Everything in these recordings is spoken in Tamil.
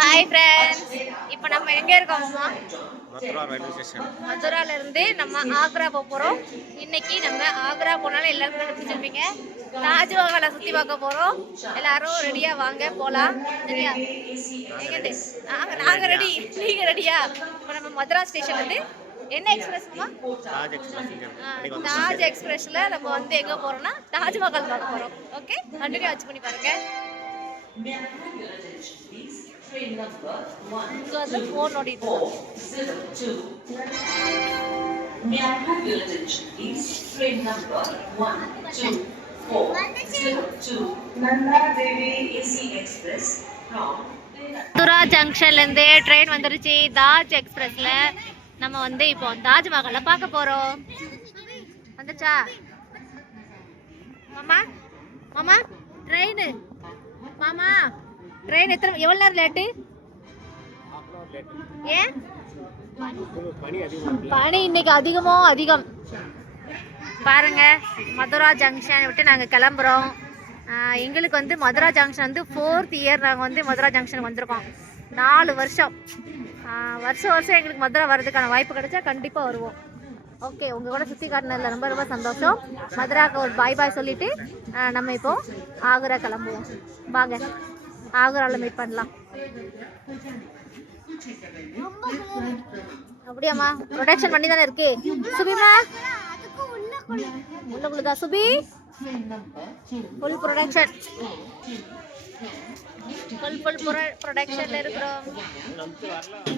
ஹாய் ஃப்ரெண்ட்ஸ், இப்போ நம்ம எங்கே இருக்கோம்மா? Mathura railway station. மதுரால இருந்து நம்ம ஆக்ரா போக போகிறோம். இன்னைக்கு நம்ம ஆக்ரா போனாலும் எல்லாருக்கும் கண்டுபிடிச்சிருப்பீங்க, தாஜ்மஹாலை சுற்றி பார்க்க போகிறோம். எல்லாரும் ரெடியாக வாங்க போகலாம். சரியா? எங்கே நாங்கள் ரெடி, நீங்கள் ரெடியா? இப்போ நம்ம மதுரா ஸ்டேஷன்லேருந்து என்ன எக்ஸ்பிரஸ்மா? தாஜ் எக்ஸ்பிரஸ்ல நம்ம வந்து எங்கே போகிறோம்னா தாஜ்மஹால் பார்க்க போகிறோம். ஓகே, கண்டினியூ வாட்ச் பண்ணி பாருங்க. Train number 10402. May I have your attention, please? Train number 12402. Nanda Devi AC Express from Mathura ஜங்ஷன்ல இருந்து ட்ரெயின் வந்துருச்சு. தாஜ் எக்ஸ்பிரஸ்ல நம்ம வந்து இப்போ தாஜ்மஹாலை பார்க்க போறோம். வந்துச்சா மாமா? மாமா ட்ரெயின், மாமா ட்ரெயின் எவ்வளோ நேரம் லேட்டு? ஏன்? பனி இன்னைக்கு அதிகம் பாருங்க. மதுரா ஜங்ஷன் விட்டு நாங்கள் கிளம்புறோம். எங்களுக்கு வந்து மதுரா ஜங்ஷன் வந்து 4th இயர் நாங்கள் வந்து மதுரா ஜங்ஷன் வந்திருக்கோம். 4 வருஷம். வருஷம் எங்களுக்கு மதுரா வர்றதுக்கான வாய்ப்பு கிடைச்சா கண்டிப்பாக வருவோம். ஓகே, உங்கள் கூட சுற்றி காட்டினதில் ரொம்ப ரொம்ப சந்தோஷம். மதுராவுக்கு ஒரு பாய் பாய் சொல்லிவிட்டு நம்ம இப்போ ஆக்ரா கிளம்புவோம். வாங்க, ஆக்ராவில் மீட் பண்ணலாம். அப்படியாம்மா? ப்ரொடெக்ஷன் பண்ணி தானே இருக்கு சுபிமா? உள்ளுக்குள்ளதா சுபி? ஃபுல் ப்ரொடெக்ஷன், ஃபுல் ப்ரொடெக்ஷன்ல இருக்கிறோம்.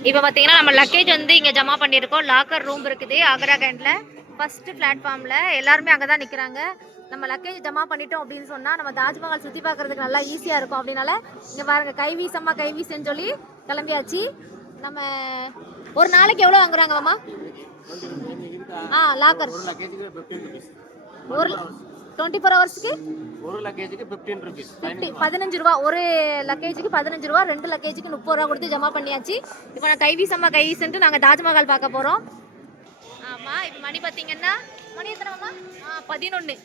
இப்போ பார்த்தீங்கன்னா நம்ம லக்கேஜ் வந்து இங்கே ஜமா பண்ணியிருக்கோம். லாக்கர் ரூம் இருக்குது ஆக்ரா கேண்டில், ஃபர்ஸ்ட் பிளாட்ஃபார்மில். எல்லாருமே அங்கே தான் நிற்கிறாங்க. நம்ம லக்கேஜ் ஜமா பண்ணிட்டோம் அப்படின்னு சொன்னால் நம்ம தாஜ்மஹால் சுற்றி பார்க்குறதுக்கு நல்லா ஈஸியாக இருக்கும். அப்படின்னால இங்கே பாருங்கள், கைவீசம்மா கைவீசுன்னு சொல்லி கிளம்பியாச்சு. நம்ம ஒரு நாளைக்கு எவ்வளோ வாங்குறாங்க மாமா? லாக்கர் ஒரு 24 ஹவர்ஸ்க்கு 15 ரூபா. ஒரு லக்கேஜுக்கு 15 ரூபா, 2 லக்கேஜுக்கு 30 ரூபா கொடுத்து ஜமா பண்ணியாச்சு. இப்போ நான் கைவீசம்மா கைவீசுன்ட்டு நாங்கள் தாஜ்மஹால் பார்க்க போகிறோம். ஆமாம், இப்போ மணி பார்த்தீங்கன்னா மணி எத்தனை மாமா? 11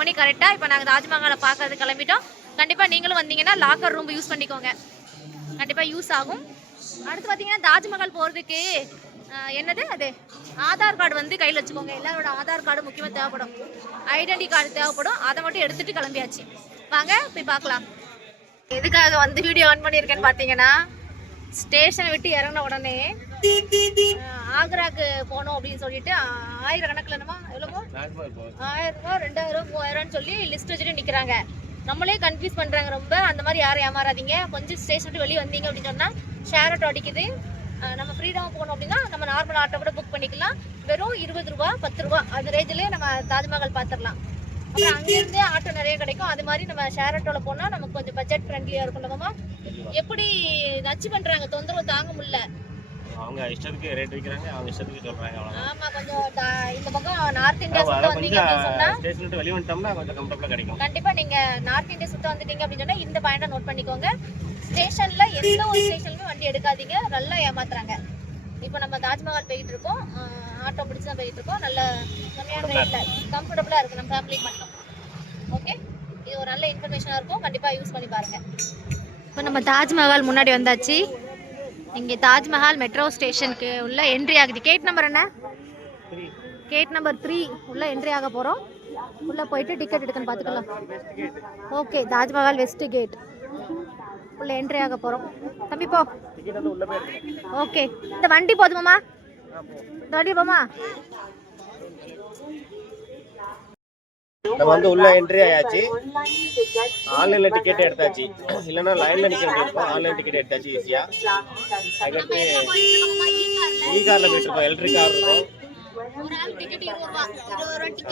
மணி கரெக்டாக. இப்போ நாங்கள் தாஜ்மஹாலை பார்க்கறது கிளம்பிட்டோம். கண்டிப்பாக நீங்களும் வந்தீங்கன்னா லாக்கர் ரூம் யூஸ் பண்ணிக்கோங்க, கண்டிப்பாக யூஸ் ஆகும். அடுத்து பார்த்தீங்கன்னா தாஜ்மஹால் போகிறதுக்கு என்னது அது ஆதார் கார்டு வந்து கையில் வச்சுக்கோங்க. எல்லாரோட ஆதார் கார்டு முக்கியமாக தேவைப்படும், ஐடென்டி கார்டு தேவைப்படும். அதை மட்டும் எடுத்துகிட்டு கிளம்பியாச்சு. வாங்க போய் பார்க்கலாம். எதுக்காக வந்து வீடியோ ஆன் பண்ணியிருக்கேன்னு பார்த்தீங்கன்னா, ஸ்டேஷனை விட்டு இறங்கின உடனே ஆக்ராக்கு போனோம் அப்படின்னு சொல்லிட்டு 1000 கணக்கில் என்னமா எவ்வளோ 1000 ரூபா 2000 3000 சொல்லி லிஸ்ட் வச்சுட்டு நிற்கிறாங்க. நம்மளே கன்ஃபியூஸ் பண்ணுறாங்க ரொம்ப. அந்த மாதிரி யாரும் ஏமாறாதீங்க. கொஞ்சம் ஸ்டேஷன் விட்டு வெளியே வந்தீங்க அப்படின்னு சொன்னால் ஷேர் ஆட்டோ அடிக்குது. நம்ம ஃப்ரீடமாக போகணும் அப்படின்னா நம்ம நார்மல் ஆட்டோ கூட புக் பண்ணிக்கலாம். வெறும் 20 ரூபா 10 ரூபா அந்த ரேஞ்சிலே நம்ம தாஜ்மஹால் பார்த்துடலாம். அப்புறம் அங்கேருந்தே ஆட்டோ நிறைய கிடைக்கும். அது மாதிரி நம்ம ஷேர் ஆட்டோவில் போனால் நமக்கு கொஞ்சம் பட்ஜெட் ஃப்ரெண்ட்லியாக இருக்கும். நம்ம எப்படி நச்சு பண்ணுறாங்க, தொந்தரவு தாங்க முடியல. அவங்க இஷ்டத்துக்கு ரேட் விக்கிறாங்க, அவங்க இஷ்டத்துக்கு சொல்றாங்க. ஆமா, கொஞ்சம் இந்த பக்கம் நார்த் இந்தியா சுத்த வந்தீங்க அப்படி சொன்னா ஸ்டேஷன் விட்டு வெளிய வந்துட்டோம்னா கொஞ்சம் கம்ஃபர்ட்டபிளா கிடைக்கும். கண்டிப்பா நீங்க நார்த் இந்தியா சுத்த வந்துட்டீங்க அப்படி சொன்னா இந்த பாயிண்ட நோட் பண்ணிக்கோங்க. ஸ்டேஷன்ல எந்த ஒரு ஸ்டேஷன்லயும் வண்டி எடுக்காதீங்க, நல்லா ஏமாத்துறாங்க. இப்போ நம்ம தாஜ்மஹால் போயிட்டு இருக்கோம், ஆட்டோ பிடிச்சு தான் போயிட்டு இருக்கோம். நல்ல கம்மியான ரேட்ல கம்ஃபர்ட்டபிளா இருக்கு நம்ம ஃபேமிலிக்கு மட்டும். ஓகே, இது ஒரு நல்ல இன்ஃபர்மேஷனா இருக்கும், கண்டிப்பா யூஸ் பண்ணி பாருங்க. இப்போ நம்ம தாஜ்மஹால் முன்னாடி வந்தாச்சு. இங்கே தாஜ்மஹால் மெட்ரோ ஸ்டேஷனுக்கு உள்ள என்ட்ரி ஆகுது. கேட் நம்பர் என்ன? கேட் நம்பர் 3 உள்ள என்ட்ரி ஆக போகிறோம். உள்ளே போயிட்டு டிக்கெட் எடுக்கணும் பார்த்துக்கலாம். ஓகே, தாஜ்மஹால் வெஸ்ட் கேட் உள்ள என்ட்ரி ஆக போகிறோம். தம்பி போ. ஓகே, இந்த வண்டி போதுமாம்மா? இந்த வண்டி போமா? நம்ம வந்து உள்ள என்ட்ரி ஆயாச்சு. ஆன்லைன்ல டிக்கெட் எடுத்தாச்சு, இல்லைன்னா லைன்ல நிக்க வேண்டியிருக்கும். ஆன்லைன் டிக்கெட் எடுத்தாச்சு ஈஸியா. அதுக்கடுத்து இ கார்ல போயிட்டு இருக்கோம், எலக்ட்ரிக் கார் இருக்கும்.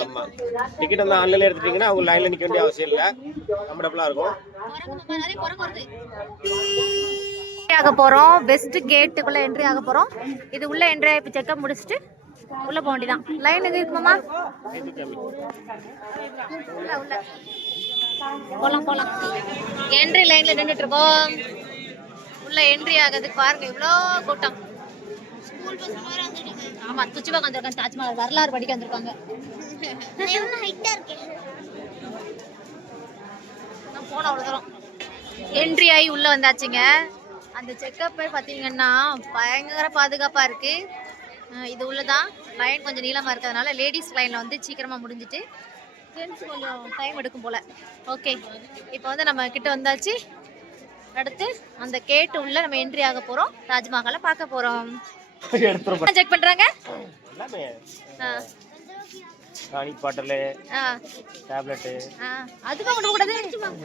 ஆமா, டிக்கெட் வந்து ஆன்லைன்ல எடுத்துட்டீங்கன்னா அவங்க லைன்ல நிக்க வேண்டிய அவசியம் இல்லை, கம்ஃபர்டபுளா இருக்கும். ஆக போறோம். வெஸ்ட் கேட்டுக்குள்ள என்ட்ரி ஆக போறோம். இது உள்ள என்ட்ரி ஆகி செக்அப் முடிச்சிட்டு உள்ள போக வேண்டியதான். லைன் எங்க இருக்குமாமா? உள்ள உள்ள போலாம் போலாம். என்ட்ரி லைன்ல நின்றுட்டு இருக்கோம். உள்ள என்ட்ரி ஆகிறதுக்கு பாருங்க இவ்வளோ கூட்டம். ஆமா, துச்சிவா வந்திருக்காங்க. தாஜ்மஹால் வரலாறு படிக்க வந்திருக்காங்க. போன அவ்வளோ தூரம் என்ட்ரி ஆகி உள்ள வந்தாச்சுங்க. அந்த செக்கப்பே பார்த்தீங்கன்னா பயங்கர பாதுகாப்பா இருக்கு. இது உள்ளதான் லைன் கொஞ்சம் நீளமா இருக்கிறதுனால லேடிஸ் லைன்ல வந்து சீக்கிரமா முடிஞ்சிட்டு ஜென்ட்ஸ் கொஞ்சம் டைம் எடுக்கும் போல. ஓகே, இப்போ வந்து நம்ம கிட்ட வந்தாச்சு. அடுத்து அந்த கேட்டு உள்ள நம்ம என்ட்ரி ஆக போறோம். தாஜ்மஹாலை பார்க்க போறோம். செக் பண்றாங்க எல்லாமே. டானிக் பாட்டில், டேப்லெட், அதுக்கு கொண்டு கூடாது.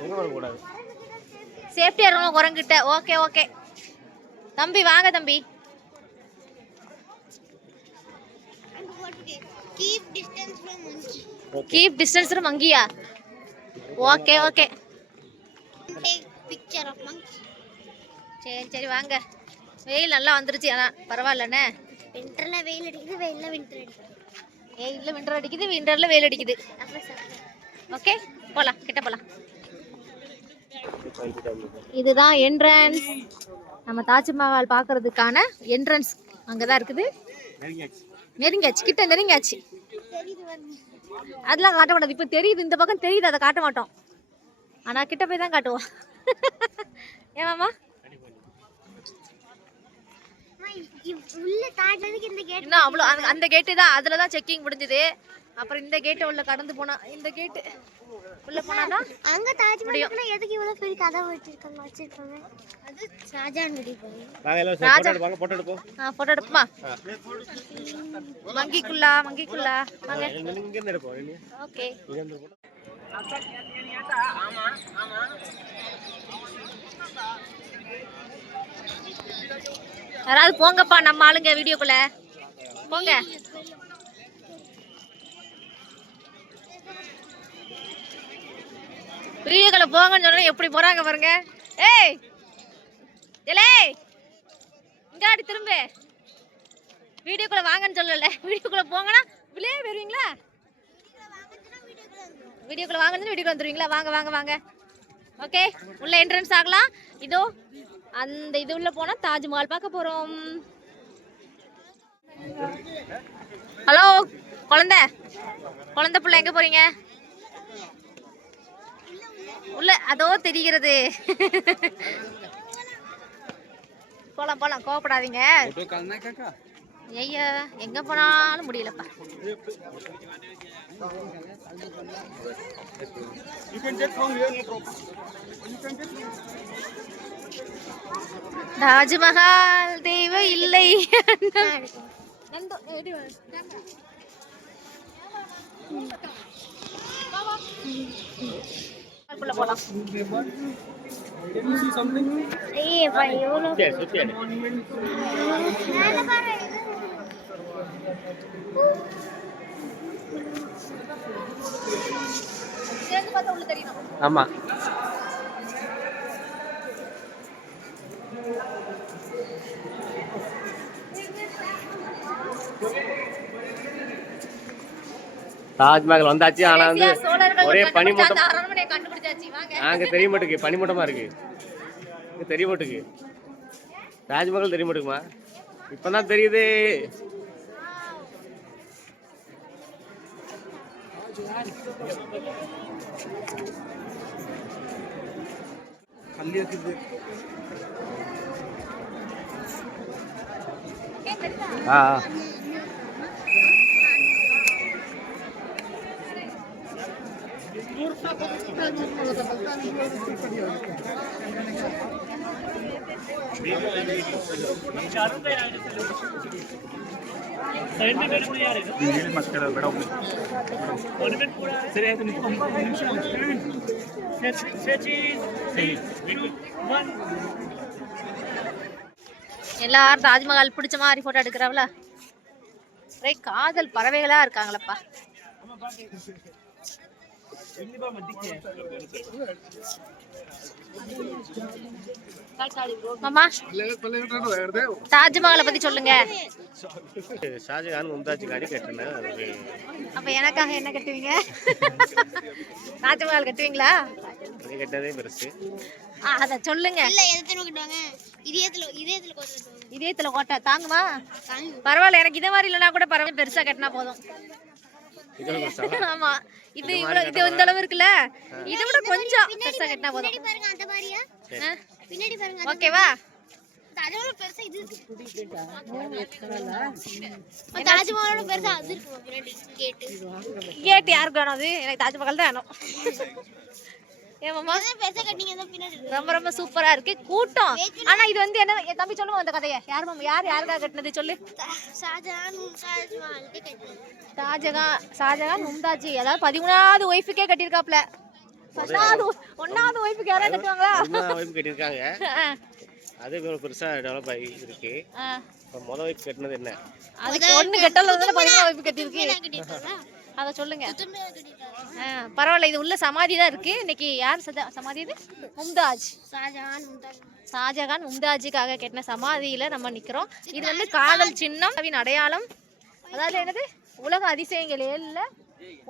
எதுவும் கூடாது. சேஃப்டியா இருக்கணும் குரங்கிட்ட. ஓகே ஓகே தம்பி, வாங்க தம்பி. Keep distance from மங்கியா. Okay okay சரி சரி வாங்க. வெயில் நல்லா வந்துருச்சு. ஆனா பரவாயில்லண்ணே. விண்டர்ல வெயில் அடிக்குது, வெயில்ல விண்டர் அடிக்குது. வெயில்ல விண்டர் அடிக்குது, விண்டர்ல வெயில் அடிக்குது. ஓகே போலாம், கிட்ட போலாம். இதுதான் என்ட்ரன்ஸ். நம்ம தாஜ்மஹால் பார்க்கறதுக்கான என்ட்ரன்ஸ் அங்கதான் இருக்குது. நெருங்கியாச்சு, கிட்ட நெருங்கியாச்சு. அதெல்லாம் காட்ட மாட்டோம். இப்போ தெரியுது, இந்த பக்கம் தெரியுது, அதை காட்ட மாட்டோம். ஆனா கிட்ட போய் தான் காட்டுவோம். ஏமாமா உள்ள தாண்டறதுக்கு இந்த கேட் இன்னும் அவ்வளோ. அந்த கேட்டு தான், அதுல தான் செக்கிங் முடிஞ்சது. அப்புறம் இந்த கேட்டு உள்ள கடந்து போனா, இந்த கேட்டு உள்ள போனா அங்க தாஜ்மஹால்ல எதுக்கு இவ்வளவு பெரிய கதை வச்சிருக்காங்க? அது ஷாஜான் வீடு போய். வாங்க எல்லாம் போட்டோ எடுப்பாங்க. போட்டோ எடுப்போம். போட்டோ எடுப்போமா? மங்கிக்குள்ளா வாங்க. இங்க இருந்து எடுப்போம். ஓகே. இங்க இருந்து போட்டோ. ஆமா ஆமா. யாராவது போங்கப்பா, நம்ம ஆளுங்க வீடியோக்குள்ள போங்க. வீடியோக்குள்ள போங்கன்னு சொன்னா எப்படி போறாங்க பாருங்க. ஏய் ஜலே, இங்க அடி திரும்ப. வீடியோக்குள்ள வாங்கன்னு சொல்லல, வீடியோக்குள்ள போங்கன்னா விளையே வருவீங்களா? வீடியோக்குள்ள வாங்கன்னு வீடியோக்குள்ள வந்துருவீங்களா? வாங்க வாங்க வாங்க. ஓகே, உள்ள என்ட்ரன்ஸ் ஆகலாம். இதோ அந்த இது உள்ள போனா தாஜ்மஹால் பார்க்க போறோம். ஹலோ குழந்தை பிள்ளை, எங்க போறீங்க? உள்ள அதோ தெரிகிறது. போலாம் போலாம், கோவப்படாதீங்க. ஐயா எங்க போனாலும் முடியலப்பா. தாஜ்மஹால் தேவை இல்லை. போலாம். ஆமா. தாஜ்மஹால் வந்தாச்சு. ஆனா வந்து ஒரே பனிமூட்டம். அங்க தெரிய மாட்டேங்குது, பனிமூட்டமா இருக்கு. தெரிய மாட்டேங்குது. தாஜ்மஹால் தெரிய மாட்டேங்குமா? இப்பதான் தெரியுது. எல்லாரும் தாஜ்மஹால் பிடிச்ச மாதிரி போட்டோ எடுக்கிறாங்களா? காதல் பறவைகளா இருக்காங்களப்பா. மாமா தாஜ்மஹாலை பத்தி சொல்லுங்க. ஷாஜகான் மும்தாஜ் காடி கட்டினேன். அப்ப எனக்காக என்ன கட்டுவீங்க? தாஜ்மஹால் கட்டுவீங்களா? அது கட்டதே பெருசு. அத சொல்லுங்க. இல்ல எதத்துல கட்டுவாங்க? இதயத்துல கோட்டை தாங்குமா? பரவாயில்ல, எனக்கு இதே மாதிரி இல்லைனா கூட பரவாயில்ல, பெருசா கட்டினா போதும். ஆமா, இது இவ்வளவு இது இந்த அளவு இருக்குல்ல, இதை விட கொஞ்சம் பெருசா கட்டினா போதும். அந்த மாதிரியா? பின்னாடி பாருங்க. ஓகேவா? அதோட பெருசா இது தாஜ்மஹாலோட பெருசா அது இருக்கு பின்னாடி கேட் யாருக்கு வேணும்? அது எனக்கு தாஜ்மஹால் தான் வேணும். ஏமாமா பெருசா கட்டிங்க பின்னாடி ரொம்ப ரொம்ப சூப்பரா இருக்கு. கூட்டம். ஆனா இது வந்து என்ன என் தம்பி சொல்லுங்க அந்த கதையை. யார் மாமா யாருக்காக கட்டினது சொல்லு. ஷாஜகான் மும்தாஜ் மஹாலுக்கு கட்டினது. ஷாஜகான் மும்தாஜ், அதாவது 13வது ஒய்ஃபுக்கே கட்டியிருக்காப்ல. 1வது ஒய்ஃபுக்கு யாராவது கட்டுவாங்களா? ஒய்ஃப் கட்டியிருக்காங்க. அது பெருசா டெவலப் ஆகி இருக்கு. முதல் ஒய்ஃப் கட்டினது என்ன? அதுக்கு ஒண்ணு கட்டல 13வது ஒய்ஃப் கட்டியிருக்கு. அத சொல்லுங்க. பரவாயில்ல, இது உள்ள சமாதி தான் இருக்கு. இன்னைக்கு யார் சமாதி? இது மும்தாஜ். ஷாஜகான் மும்தாஜுக்காக கட்டின சமாதியில நம்ம நிக்கிறோம். இது வந்து காதல் சின்னம், அடையாளம். அதாவது என்னது, உலக அதிசயங்கள் 7ல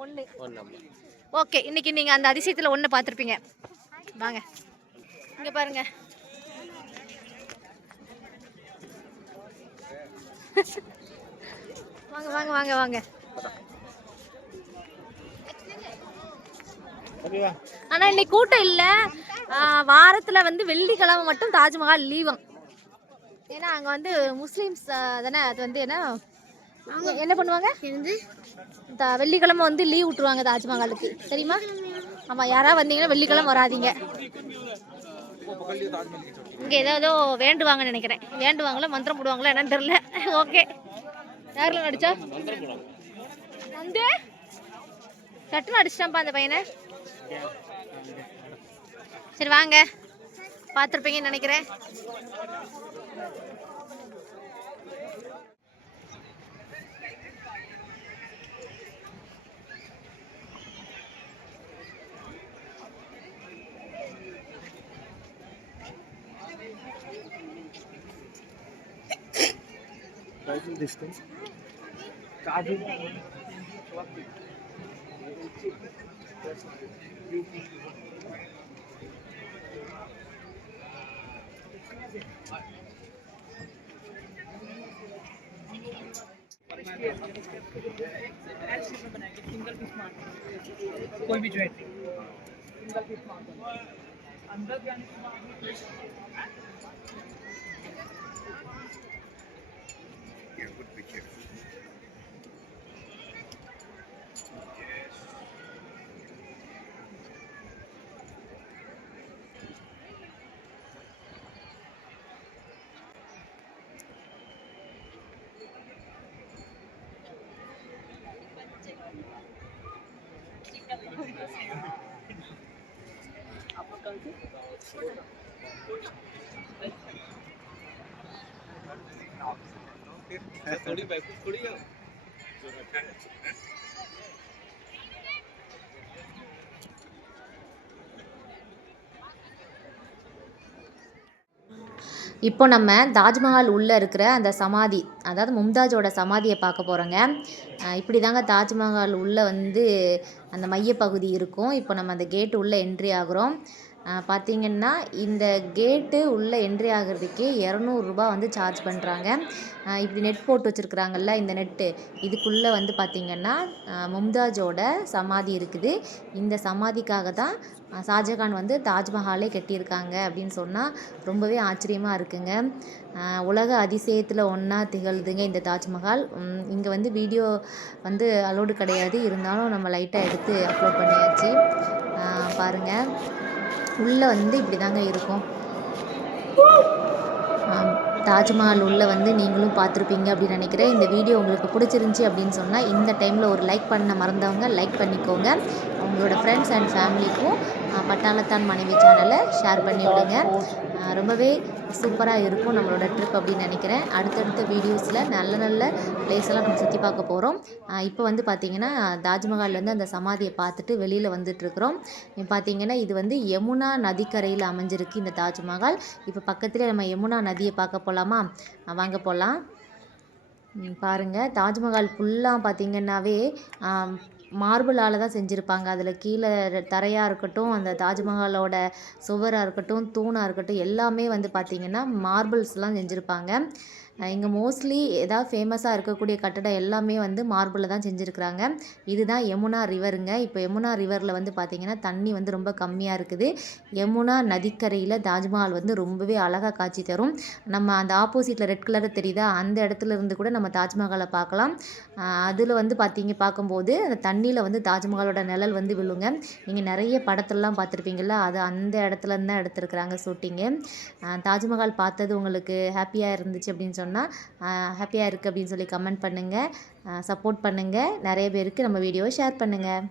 1. ஓகே, இன்னைக்கு நீங்க அந்த அதிசயத்துல 1 பார்த்திருப்பீங்க. வாங்க இங்க பாருங்க. வாங்க வாங்க வாங்க வாங்க. ஆனா இன்னைக்கு கூட்டம் இல்ல. வாரத்துல வந்து வெள்ளிக்கிழமை மட்டும் தாஜ்மஹால் லீவம். ஏன்னா அங்க வந்து முஸ்லிம்ஸ் தானே, அது வந்து என்ன பண்ணுவாங்க, வெள்ளிக்கிழமை வந்து லீவ் விட்டுருவாங்க தாஜ்மஹாலுக்கு, தெரியுமா? ஆமா, யாராவது வந்தீங்கன்னா வெள்ளிக்கிழமை வராதீங்க. இங்க ஏதோ வேண்டுவாங்கன்னு நினைக்கிறேன். வேண்டுவாங்களா மந்திரம் போடுவாங்களா என்னன்னு தெரியல. ஓகே, யாருல நடிச்சா வந்து சட்டுன்னு அடிச்சிட்டான்ப்பா அந்த பையனை. சரி வாங்க, பார்த்துருப்பீங்கன்னு நினைக்கிறேன். distance. कोई भी ज्वेलरी सिंगल पीस अंदर जाने थोड़ी बैकअप थोड़ी है। இப்போ நம்ம தாஜ்மஹால் உள்ளே இருக்கிற அந்த சமாதி, அதாவது மும்தாஜோட சமாதியை பார்க்க போகிறோங்க. இப்படி தாங்க தாஜ்மஹால் உள்ளே வந்து அந்த மையப்பகுதி இருக்கும். இப்போ நம்ம அந்த கேட்டு உள்ளே என்ட்ரி ஆகுறோம். பார்த்திங்கன்னா இந்த கேட்டு உள்ளே என்ட்ரி ஆகிறதுக்கே 200 ரூபா வந்து சார்ஜ் பண்ணுறாங்க. இப்படி நெட் போட்டு வச்சுருக்குறாங்கல்ல, இந்த நெட்டு இதுக்குள்ளே வந்து பார்த்திங்கன்னா மும்தாஜோட சமாதி இருக்குது. இந்த சமாதிக்காக தான் ஷாஜகான் வந்து தாஜ்மஹாலே கட்டியிருக்காங்க அப்படின்னு சொன்னால் ரொம்பவே ஆச்சரியமாக இருக்குங்க. உலக அதிசயத்தில் ஒன்றா திகழ்துங்க இந்த தாஜ்மஹால். இங்கே வந்து வீடியோ வந்து அலோடு கிடையாது, இருந்தாலும் நம்ம லைட்டாக எடுத்து அப்லோட் பண்ணியாச்சு. பாருங்கள், உள்ளே வந்து இப்படி தாங்க இருக்கும். தாஜ்மஹால் உள்ளே வந்து நீங்களும் பார்த்துருப்பீங்க அப்படின்னு நினைக்கிறேன். இந்த வீடியோ உங்களுக்கு பிடிச்சிருந்துச்சி அப்படின்னு சொன்னால் இந்த டைமில் ஒரு லைக் பண்ண மறந்தவங்க லைக் பண்ணிக்கோங்க. உங்களோட ஃப்ரெண்ட்ஸ் அண்ட் ஃபேமிலிக்கும் பட்டாளத்தான் மனைவி சேனலை ஷேர் பண்ணி விடுங்க. ரொம்பவே சூப்பராக இருக்கும் நம்மளோட ட்ரிப் அப்படின்னு நினைக்கிறேன். அடுத்தடுத்த வீடியோஸில் நல்ல நல்ல பிளேஸ் எல்லாம் நம்ம சுற்றி பார்க்க போகிறோம். இப்போ வந்து பார்த்திங்கன்னா தாஜ்மஹால்லேருந்து அந்த சமாதியை பார்த்துட்டு வெளியில் வந்துட்டுருக்குறோம். பார்த்திங்கன்னா இது வந்து யமுனா நதிக்கரையில் அமைஞ்சிருக்கு இந்த தாஜ்மஹால். இப்போ பக்கத்துலேயே நம்ம யமுனா நதியை பார்க்க போகலாமா? வாங்க போகலாம். பாருங்கள், தாஜ்மஹால் ஃபுல்லாக பார்த்திங்கன்னாவே மார்பிளால் தான் செஞ்சுருப்பாங்க. அதில் கீழே தரையாக இருக்கட்டும், அந்த தாஜ்மஹாலோட சுவராக இருக்கட்டும், தூணாக இருக்கட்டும், எல்லாமே வந்து பார்த்திங்கன்னா மார்பிள்ஸ்லாம் செஞ்சுருப்பாங்க. இங்கே மோஸ்ட்லி ஏதாவது ஃபேமஸாக இருக்கக்கூடிய கட்டடம் எல்லாமே வந்து மார்பிளில் தான் செஞ்சுருக்குறாங்க. இதுதான் யமுனா ரிவருங்க. இப்போ யமுனா ரிவரில் வந்து பார்த்திங்கன்னா தண்ணி வந்து ரொம்ப கம்மியாக இருக்குது. யமுனா நதிக்கரையில் தாஜ்மஹால் வந்து ரொம்பவே அழகாக காட்சி தரும். நம்ம அந்த ஆப்போசிட்டில் ரெட் கலரில் தெரியுதா, அந்த இடத்துல இருந்து கூட நம்ம தாஜ்மஹாலை பார்க்கலாம். அதில் வந்து பார்க்கும்போது அந்த தண்ணியில் வந்து தாஜ்மஹாலோட நிழல் வந்து விழுங்க. நீங்கள் நிறைய படத்துலலாம் பார்த்துருப்பீங்களா, அது அந்த இடத்துல தான் எடுத்துருக்குறாங்க ஷூட்டிங்கு. தாஜ்மஹால் பார்த்தது உங்களுக்கு ஹாப்பியாக இருந்துச்சு அப்படின்னு சொன்னால் ஹாப்பியாக இருக்குது அப்படின்னு சொல்லி கமெண்ட் பண்ணுங்கள், சப்போர்ட் பண்ணுங்கள், நிறைய பேருக்கு நம்ம வீடியோவை ஷேர் பண்ணுங்கள்.